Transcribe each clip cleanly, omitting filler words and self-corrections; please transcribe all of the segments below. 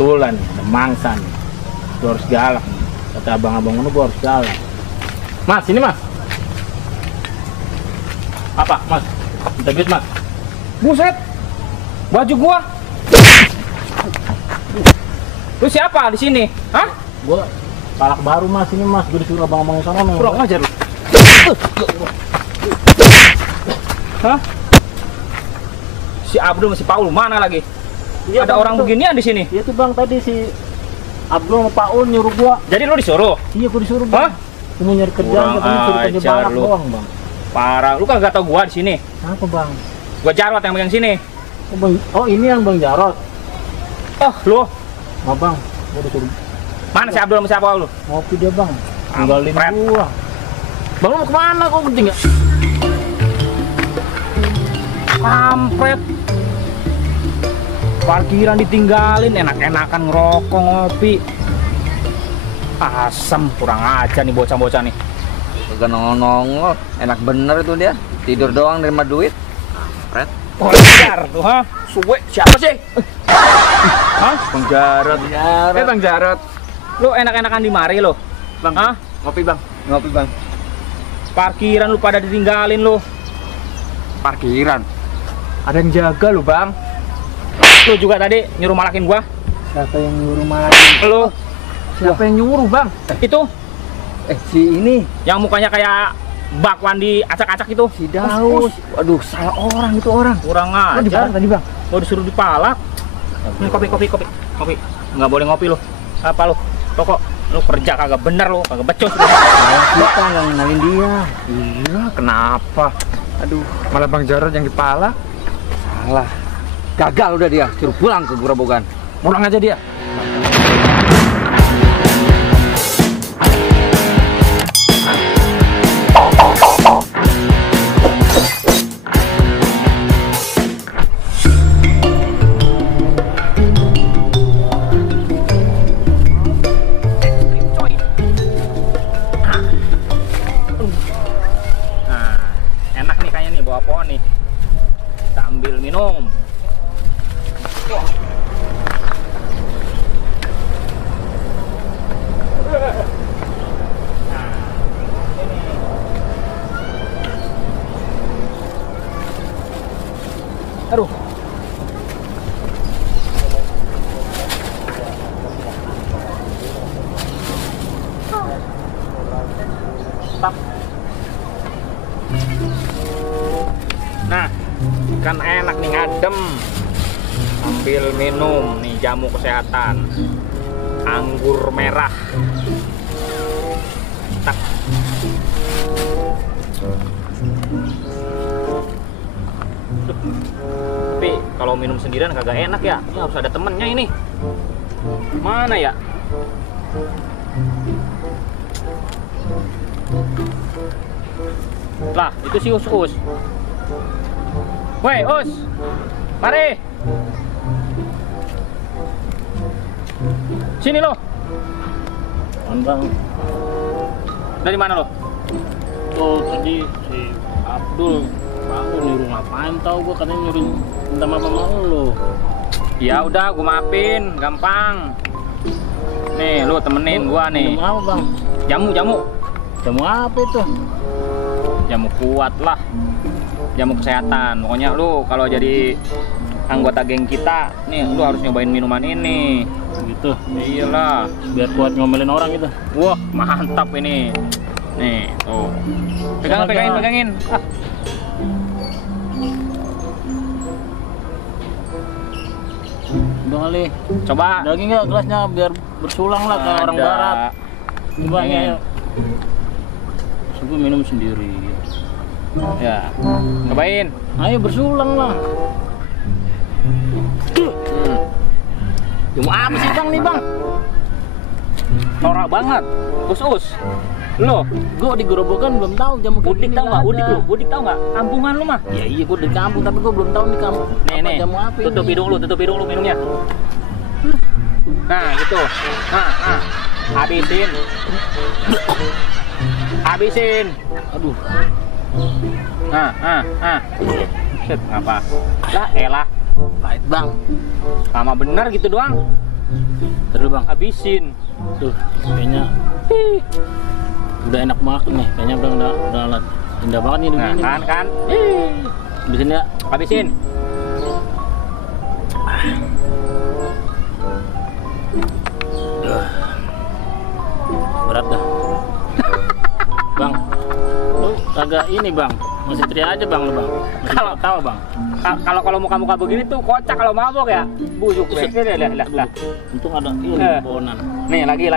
kebetulan ada mangsa nih. Gue harus galak nih. Kata abang-abang itu gue harus galak. Mas, ini mas. Apa, mas? Minta duit, mas. Buset, baju gua. Lu siapa di sini? Hah? Gua palak baru mas, ini mas. Gue disuruh abang-abang yang sana. Kurang ajar lu. Hah? Si Abdul masih Paul mana lagi? Iya, ada bang, orang beginian di sini. Iya tuh bang, tadi si Abdul sama Paul nyuruh gua. Jadi lu disuruh? Iya, gua disuruh bang. Hah? Mau nyari kerjaan, katanya suruh kerja balap doang bang. Parah, lu kagak tau gua di sini. Apa bang? Gua Jarot yang megang sini. Oh, bang. Oh ini yang bang Jarot. Oh lu? Oh bang, gua disuruh. Mana si Abdul sama siapa lu? Ngopi dia bang. Tinggalin gua. Bang lu mau kemana? Kok ketinggal? Kampret. Parkiran ditinggalin, enak-enakan ngerokok ngopi. Asem, kurang aja nih bocah-bocah nih. Kagak nongol-nongol, enak bener itu dia. Tidur doang nerima duit. Pret. Oh, Jar tuh, ha? Suwe, siapa sih? Hah? Bang Jarot. Bang Jarot. Lu enak-enakan di mari lo. Bang, ha? Ngopi bang. Ngopi bang. Parkiran lu pada ditinggalin lu. Parkiran. Ada yang jaga lu, Bang. Lu juga tadi nyuruh malakin gua. Siapa yang nyuruh malakin? Lu. Siapa yang nyuruh, Bang? Itu. Si ini yang mukanya kayak bakwan di acak-acak itu. Si Daus. Waduh, salah orang itu orang. Kurang ajar tadi, Bang. Gua disuruh dipalak. Kopi. Nggak boleh ngopi lu. Apa lu? Rokok. Lu kerja kagak bener lu, kagak becus lu. Kita nggak ngenalin dia. Iya, kenapa? Aduh, malah Bang Jarod yang dipalak. Salah. Gagal udah dia, suruh pulang ke Grobogan. Pulang aja dia. Sambil minum. Aduh. Stop. Nah, kan enak nih ngadem sambil minum nih jamu kesehatan anggur merah. Tak. Tapi kalau minum sendirian kagak enak ya, ini harus ada temennya ini. Mana ya? Lah, itu si Us. Woi, Us. Mari. Sini lo. Bang. Dari mana lo? Oh, tadi si Abdul aku nyuruh ngapain tahu gua, katanya nyuruh minta maaf sama lo. Ya udah, gua maafin, gampang. Nih, lu temenin gua nih. Jamu apa, Bang? Jamu. Jamu apa itu? Jamu kuat lah. Jamu kesehatan. Pokoknya lu kalau jadi anggota geng kita, nih lu harus nyobain minuman ini. Gitu. Iyalah, Biar kuat ngomelin orang gitu. wah mantap ini. Nih, tuh. Pegangin. Ah. Bang Ali, Coba. daging nggak gelasnya biar bersulang lah kayak orang barat. Coba ya. Gue minum sendiri. Ya, cobain. Ayo bersulang lah. Jamu apa sih Bang nih Bang? Norak banget. Us. Lo, Gue di Grobogan belum tahu jamu kayak Udik gini tau nggak? nggak ada. Udik tau nggak? Kampungan lu mah. Ya iya, gue di kampung tapi gue belum tahu nih kamu. Nih, Jamu apa tutup ini? hidung lu minumnya. Nah, gitu. Nah. Habisin. Aduh. Nah. Set, ngapa? Lah, elah. Pahit Bang. Lama bener gitu doang. Terus bang, Habisin. tuh kayaknya udah enak banget nih. Kayaknya bang udah indah banget nih Nah, ini. kan. Habisin ya. Habisin. Berat dah. Bang, lu agak ini bang, masih teriak aja bang lu bang. Kalau- tahu bang, Kalau muka-muka begini tuh kocak kalau mabok ya. Bujuk gue. Lihat. untung ada ini pohonan. Nih, lagi.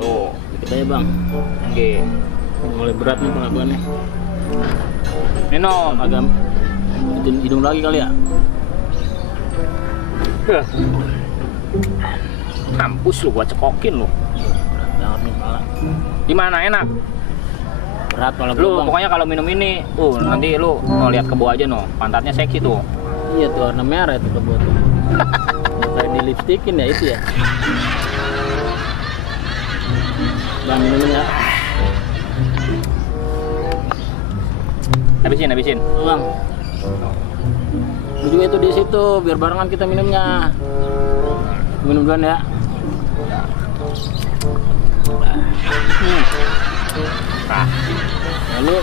Tuh. Dikit aja bang, Lagi. mulai berat nih pelabuhannya. Minum. Agak hidung lagi kali ya. Mampus lu, gua cekokin lu. Berat banget nih pala. Gimana, enak? Berat pala Lu gua bang. pokoknya kalau minum ini, nanti lu lihat ke bawah aja no. Pantatnya seksi tuh. Iya tuh warna merah itu kebo tuh. Kayak di lipstikin ya itu ya. Bang minum ya. Habisin. Bang. Lu juga itu di situ biar barengan kita minumnya. Minum duluan ya. Nah, Lalu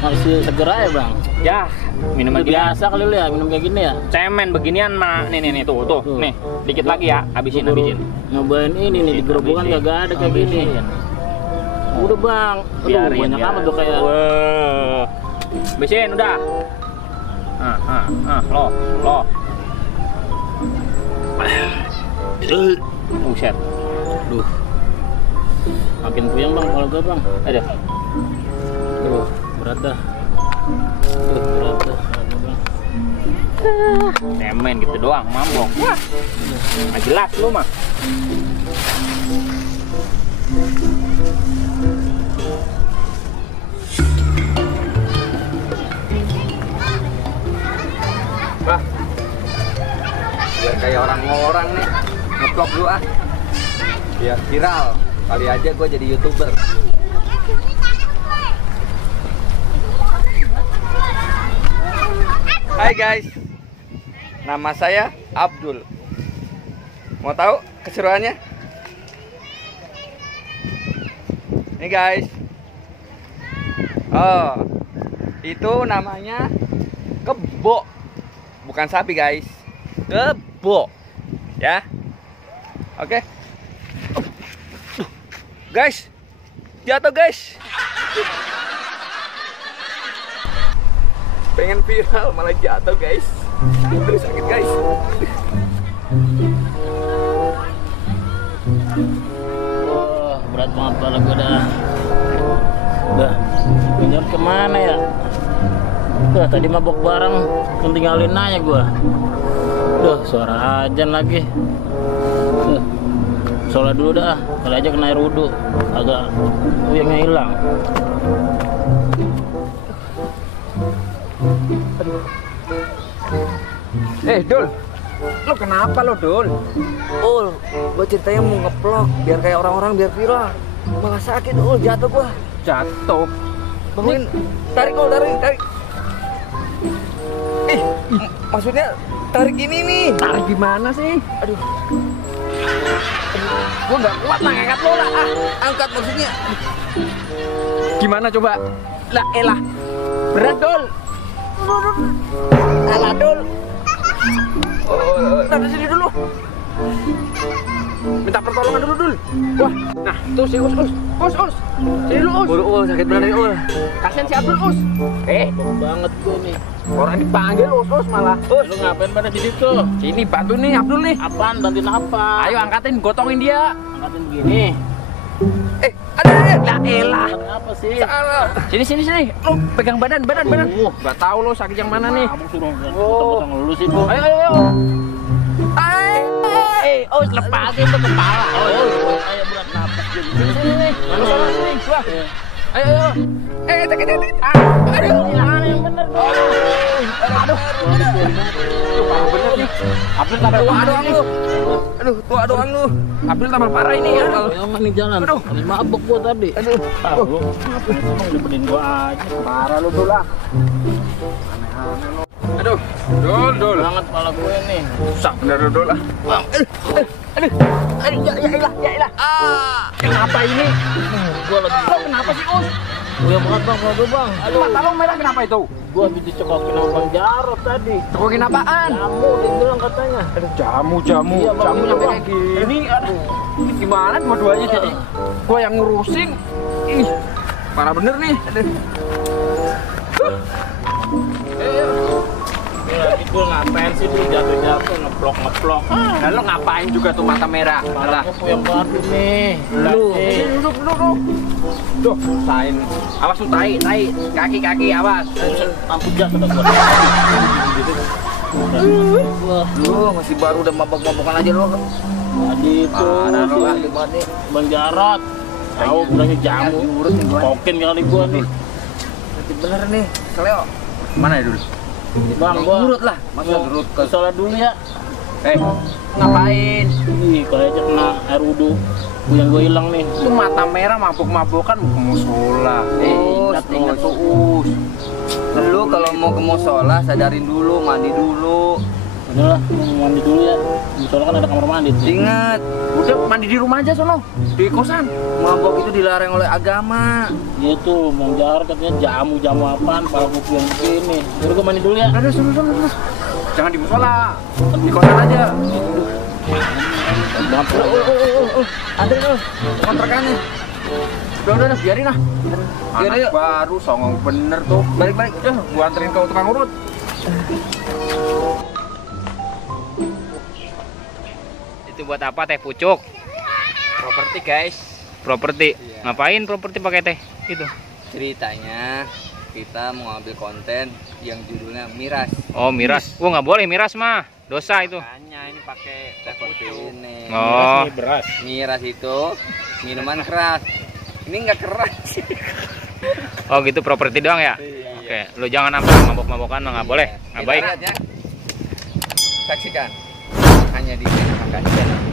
masih seger aja bang. ya minum Udah lagi biasa kali lu ya minum kayak gini ya. cemen beginian mah. Nih tuh. Tuh. Nih, dikit lagi ya. Habisin. Nyobain ini nih di gerobongan Habisin. kagak ada kayak gini. Udah bang. Aduh, Biarin, banyak amat tuh kayak. Wah. Habisin udah. Lo. Buset. Duh. Makin puyeng bang kalau gua bang. Ada. Duh, berat dah. Berat dah. Bang. Cemen gitu doang, mambok. Wah. Nggak jelas lu mah. Bah, biar kayak orang-orang nih, nge-vlog dulu ah. Biar viral, kali aja gue jadi YouTuber. Hai guys, nama saya Abdul. Mau tahu keseruannya? Nih guys. Oh, itu namanya kebo. Bukan sapi guys, kebo ya. Oke guys, jatuh guys. Pengen viral malah jatuh guys. Aduh, sakit guys. Wah, berat banget pala gua dah. Udah, nyot kemana ya? Udah, tadi mabok bareng, ketinggalin aja gua. Duh, suara ajan lagi. Sholat dulu dah, kali aja kena air wudhu. Agak puyengnya hilang. Dul, lo kenapa lo Dul? Gue ceritanya mau ngeplok biar kayak orang-orang biar viral. Malah sakit, jatuh gua. Jatuh? Bangunin, tarik. Maksudnya tarik ini nih. Tarik gimana sih? Aduh. Gua nggak kuat lah ngangkat lo lah. Angkat maksudnya. Gimana coba? Lah elah. Berat Dul. Alah Dul. Taruh sini dulu. Minta pertolongan dulu Dul. Wah, nah tuh si Us. Sini dulu Us. Buru sakit bener nih Us. Kasian si Abdul Us. Bang banget gua nih. Orang dipanggil Us malah. Lu ngapain pada di situ? Sini bantu nih Abdul nih. Apaan? Bantuin apa? Ayo angkatin, gotongin dia. Angkatin begini. Ada lah elah. Apa sih? Salah. Sini. Lo pegang badan. Gak tahu lo sakit yang mana nih. Kamu suruh potong-potong lu sih tuh. Ayo. Lepasin tuh kepala. Ayo buat napas jadi. Sini. Wah. Ayo. Sakit. Aduh, yang bener dong. Aduh. Bener nih. Abdul tambah tua doang lu. Tua doang lu. Abdul tambah parah ini ya. Emang nih jalan. Aduh. Habis mabok gua tadi. Aduh. Lu ngapain sih bang depenin gua aja. Parah lu tuh lah. Aneh-aneh lu. Aduh, Dul. Banget kepala gue nih. Susah bener Dul lah. Aduh, ya ilah. Kenapa ini? Gua lagi. Lo kenapa sih, Us? Gue banget bang, kalau gue bang. Aduh, mata lo merah kenapa itu? Gue habis dicekokin sama Bang Jarot tadi. Cekokin apaan? Jamu, dia bilang katanya. Aduh, jamu. Iya, Bang, Jamu iya, sampai Bang. kayak gini. Aduh, ini gimana dua-duanya jadi? Gua yang ngurusin. Ih, parah bener nih. Aduh. Lagi gue ngapain sih tuh jatuh-jatuh ngeplok. Nah, lo ngapain juga tuh mata merah? Alah, Malah yang baru nih. lu. Duduk. Duh, sain. Awas tuh tai. Kaki, awas. Lampu jatuh dah gue. Lu masih baru udah mabok-mabokan aja lo. Tadi itu Parah lo, ah. Bang Jarot. Tahu bilangnya jamu. Diurut nih gua. Kokin kali gue nih. Nanti bener nih, Keleo. Mana ya dulu? Bang, gue Urut lah, masa urut ke sholat dulu ya. ngapain? Ih, kayaknya kena air wudhu. Yang gue hilang nih. Itu mata merah mabok-mabokan mau ke musola. Ingat tuh Us. Lu kalau mau ke musola sadarin dulu, mandi dulu. Udahlah, mau mandi dulu ya. Soalnya kan ada kamar mandi tuh. Ingat, udah mandi di rumah aja sono. Di kosan. Mabok itu dilarang oleh agama. Iya tuh, Bang Jarot katanya jamu apaan, para buku yang begini. Jadi gue mandi dulu ya. Ada sono. Jangan di musola. Di kosan aja. Ada tuh kontrakannya. Udah, biarin lah. Anak baru songong bener tuh. Balik. Gua anterin ke tukang urut. Itu buat apa teh pucuk? Properti guys. Properti. Iya. Ngapain properti pakai teh? Gitu. Ceritanya kita mau ambil konten yang judulnya miras. Oh, miras. Nggak boleh miras mah. Dosa itu. Makanya ini pakai seperti ini. Oh. Beras. Miras itu minuman keras. Ini nggak keras. Oh, gitu properti doang ya? Iya. Oke, lu jangan sampai mabok-mabokan mah nggak boleh. Nggak baik. Saksikan hanya di Makan Channel.